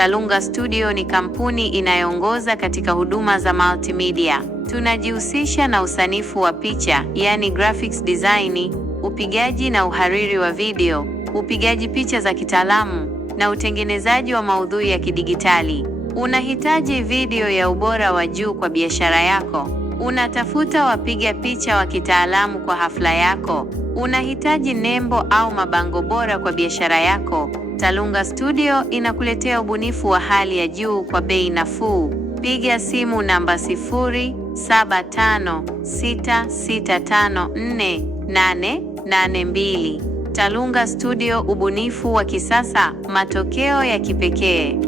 Talunga Studio ni kampuni inayoongoza katika huduma za multimedia. Tunajihusisha na usanifu wa picha, yani graphics design, upigaji na uhariri wa video, upigaji picha za kitaalamu na utengenezaji wa maudhui ya kidigitali. Unahitaji video ya ubora wa juu kwa biashara yako? Unatafuta wapiga picha wa kitaalamu kwa hafla yako? Unahitaji nembo au mabango bora kwa biashara yako? Talunga Studio inakuletea ubunifu wa hali ya juu kwa bei nafuu. Piga simu namba 0756654882. Talunga Studio, ubunifu wa kisasa, matokeo ya kipekee.